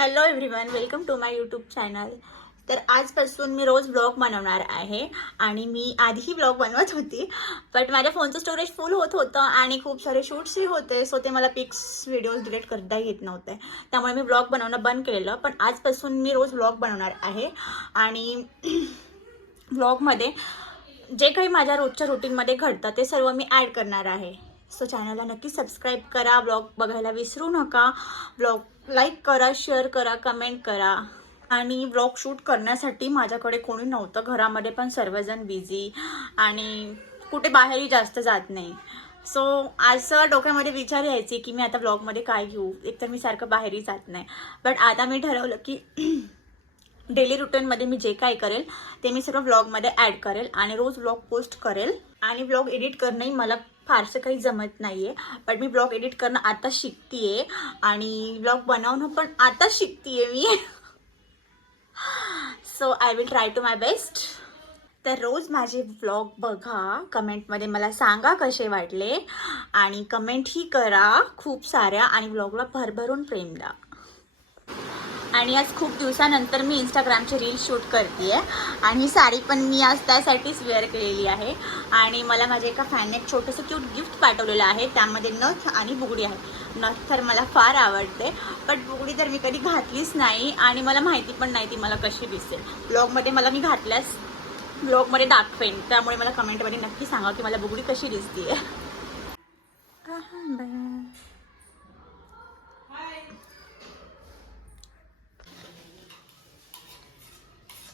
Hello everyone welcome to my YouTube channel तर आजपासून मी रोज blog बनवणार आहे आणि मी आधीही ब्लॉग बनवत होती बट माझ्या फोनचं स्टोरेज फुल होत होतं आणि खूप सारे शूट्सही होते सो ते मला पिक्स व्हिडिओज डिलीट करता येत नव्हते. त्यामुळे मी ब्लॉग बनवणं बंद केलेलं पण आजपासून मी रोज ब्लॉग बनवणार आहे. आणि ब्लॉगमध्ये जे काही माझ्या रोजच्या रुटीनमध्ये घडतं ते सर्व मी ॲड करणार आहे. सो चॅनलला नक्की सबस्क्राईब करा ब्लॉग बघायला विसरू नका. ब्लॉग लाईक करा शेअर करा कमेंट करा. आणि ब्लॉग शूट करण्यासाठी माझ्याकडे कोणी नव्हतं. घरामध्ये पण सर्वजण बिझी आणि कुठे बाहेरही जास्त जात नाही. सो आज डोक्यामध्ये विचार यायचे की मी आता ब्लॉगमध्ये काय घेऊ? एकतर मी सारखं बाहेरही जात नाही. बट आता मी ठरवलं की डेली रुटीनमध्ये मी जे काय करेल ते मी सर्व व्लॉगमध्ये ॲड करेल आणि रोज व्लॉग पोस्ट करेल. आणि व्लॉग एडिट करणंही मला फारसं काही जमत नाही आहे पण मी ब्लॉग एडिट करणं आता शिकतीये. आणि ब्लॉग बनवणं पण आता शिकतीये मी. So I will try to my best तर रोज माझे व्लॉग बघा. कमेंटमध्ये मला सांगा कसे वाटले. आणि कमेंटही करा. खूप साऱ्या. आणि ब्लॉगला भरभरून प्रेम द्या. आणि आज खूप दिवसानंतर मी इंस्टाग्रामची रील शूट करते आणि ही साडी पण मी आज त्यासाठीच वेअर केलेली आहे. आणि मला माझ्या एका फॅनने एक छोटंसं क्यूट गिफ्ट पाठवलेलं आहे. त्यामध्ये नथ आणि बुगडी आहे. नथ तर मला फार आवडते. बट बुगडी तर मी कधी घातलीच नाही आणि मला माहिती पण नाही ती मला कशी दिसेल. ब्लॉगमध्ये मला मी घातल्यास ब्लॉगमध्ये दाखवेन. त्यामुळे मला कमेंटमध्ये नक्की सांगा की मला बुगडी कशी दिसते आहे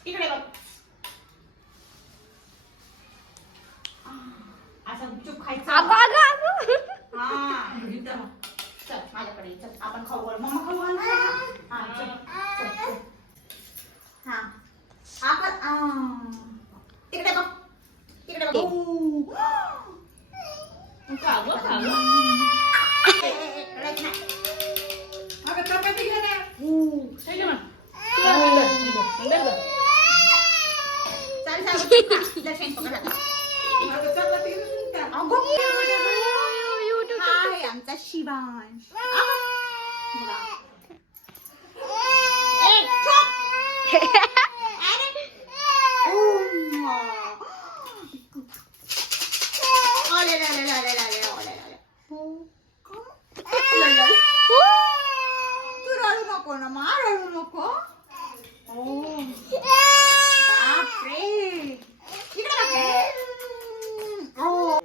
इकडे बघ असं गुपचूप खायचं हा इथं. चल माझ्याकडे ये, चल आपण खाऊ घालू. मम्मा खाऊ घालू का? हा चल चल चल हा आपण आ. तिकडे बघ तिकडे बघ ऊ. खावं खावं ए, ए, ए, रडत नाही. अगं, चपाती घे ना. ऊ. हे घे मग. अंदर जा. चल, चल, खा. हा आमचा शिवांश बघा. ए, चुप. अरे. उम्म. आले, आले, आले, आले, आले, आले, आले. लल. तू रडू नको ना मा रडू नको ओ बापरे इकडे बघ. ओ.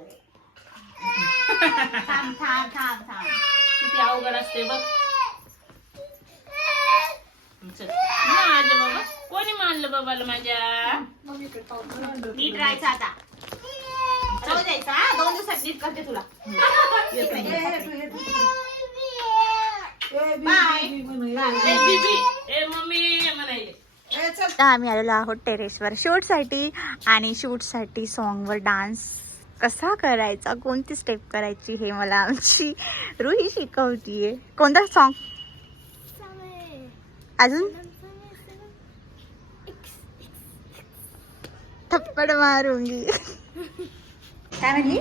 थांब थांब थांब थांब किती अवघड असते बघ. माझ्या बाबा. कोणी मानलं बाबाला माझ्या? नीट राहायचं आता. जाऊ द्यायचं हा? दोन दिवसात नीट करते तुला. बाय ए, बीबी. ए मम्मी म्हणायले. आम्ही आलेलो आहोत टेरेसवर शूटसाठी आणि शूटसाठी सॉन्गवर डान्स कसा करायचा? कोणती स्टेप करायची हे मला आमची रुही शिकवतीये. कोणता सॉन्ग अजून? थप्पड मारूंगी. काय म्हणली?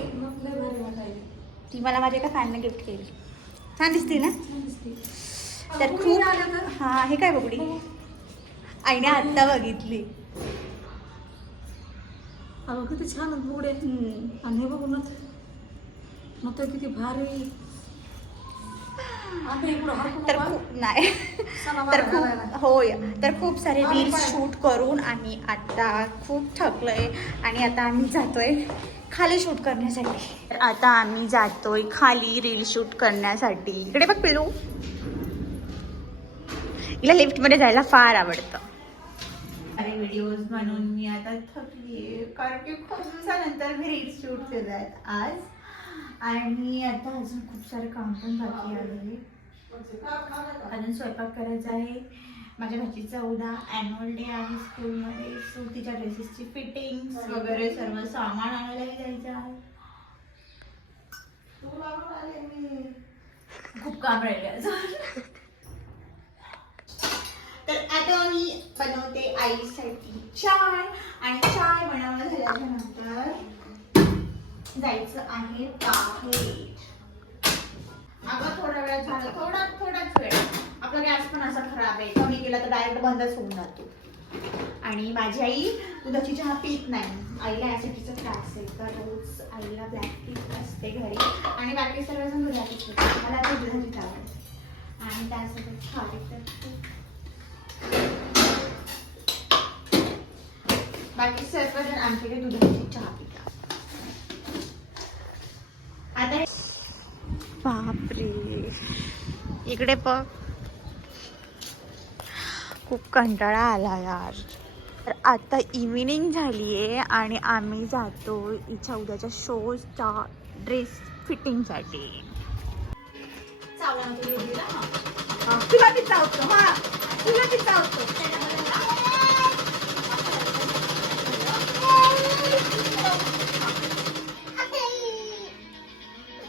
ती मला माझ्या एका फॅनने गिफ्ट केली. छान दिसते ना? तर खूप हा हे काय बघडी आईने आत्ता बघितली. अगं किती छान बुगडे. आणि हे बघू ना. मग तर किती भारी. तर खूप नाही. तर खूप होय. तर खूप सारे रील्स शूट करून आम्ही आता खूप थकलोय आणि आता आम्ही जातोय खाली शूट करण्यासाठी. तर आता आम्ही जातोय खाली रील शूट करण्यासाठी. इकडे बघ पिलू हिला लिफ्टमध्ये जायला फार आवडतं. अरे व्हिडिओज म्हणून मी आता थकली कारण की खूप दिवसानंतर मी रील शूट केलं आहेत आज. आणि आता अजून खूप सारे काम पण बाकी आहे. अजून स्वयंपाक करायचा आहे. माझ्या भाचीचा उद्या ॲन्युअल डे आहे स्कूलमध्ये सो तिच्या ड्रेसेसची फिटिंग वगैरे सर्व सामान आणायलाही जायचं आहे. खूप काम राहिले अजून. तर आता मी बनवते आईसाठी चाय. आणि चाय बनवणं झाल्याच्यानंतर जायचं आहे बाहेर. अगं थोडा वेळ झाला. थोडा थोडाच वेळ. आपला गॅस पण असा खराब आहे. कमी केला तर डायरेक्ट बंदच होऊन जातो. आणि माझी आई दुधाची चहा पीत नाही. आईला ॲसिडीचा त्रास आहे. तर रोज आईला ब्लॅक टी असते घरी. आणि बाकी सर्वजण दुधाची मला ते दुधाची चहा आवडते. आणि त्यासोबत खाली तर बाकी सर्वजण आमच्याकडे दुधाची चहा पितात. आता बापरे. इकडे बघ. खूप कंटाळा आला यार. तर आता इव्हिनिंग झाली आहे आणि आम्ही जातो इच्छा उद्याच्या शोच्या ड्रेस फिटिंगसाठी तुला बी चावतो हा. तुला बी चावतो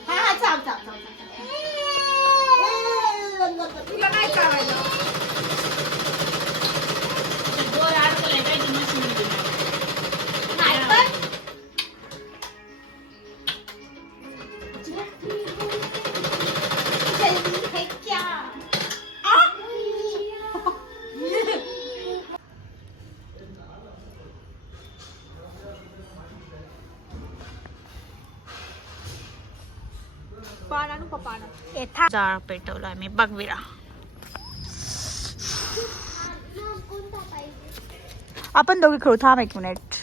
हा हा चाव चाव चाव तुला जाळ पेटवला आम्ही बघविरा आपण दोघे खेळू. थांब एक मिनिट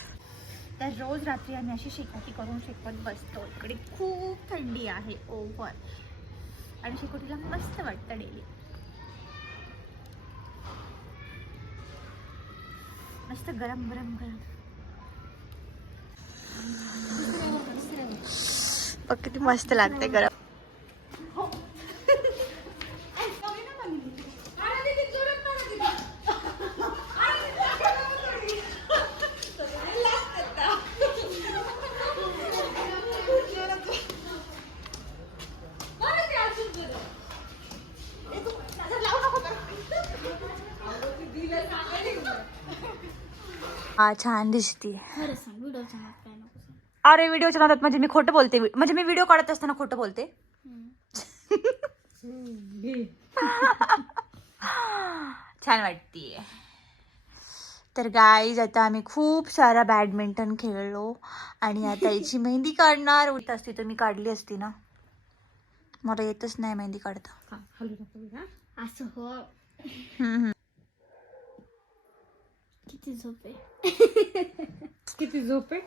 तर रोज रात्री आम्ही अशी शेकाटी करून शेकत बसतो. इकडे खूप थंडी आहे. ओव्हर. आणि शेकोटीला मस्त वाटतं डेली मस्त गरम गरम गरम. किती मस्त लागते गरम. हा छान दिसते. खरं सांग व्हिडिओ सांगत काय नको सांग. अरे व्हिडिओच्या नादात म्हणजे मी खोटं बोलते. म्हणजे मी व्हिडिओ काढत असताना खोटं बोलते. छान वाटतीये. तर गाईज आता आम्ही खूप सारा बॅडमिंटन खेळलो. आणि आता याची मेहंदी काढणार. होत असती तर मी काढली असती ना. मला येतच नाही मेहंदी काढता. असं हो. किती झोप आहे किती झोप आहे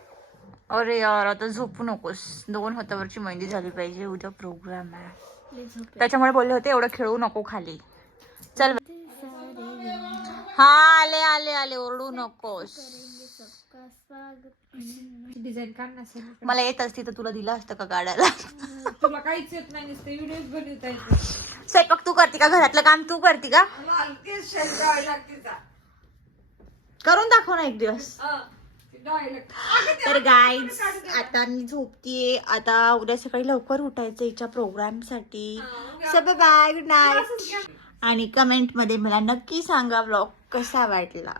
अरे यार आता झोपू नकोस. दोन हातावरची मेहंदी झाली पाहिजे. उद्या प्रोग्राम आहे. त्याच्यामुळे बोलले होते एवढं खेळू नको खाली. चल. हा आले आले आले. ओरडू नकोस. डिझाईन काढ मला येत असती तर तुला दिलं असतं का काढायला? तुला काहीच येत नाही नुसते व्हिडिओज बनवता येते स्वयंपाक तू करते का? घरातलं काम तू करते का? करून दाखव ना एक दिवस. तर गाईज आता मी झोपतीये. आता उद्या सकाळी लवकर उठायचं हिच्या प्रोग्रामसाठी. सब बाय गुड नाईट आणि कमेंटमध्ये मला नक्की सांगा ब्लॉग कसा वाटला.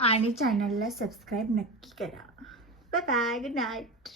आणि चॅनलला सबस्क्राईब नक्की करा. Bye bye good night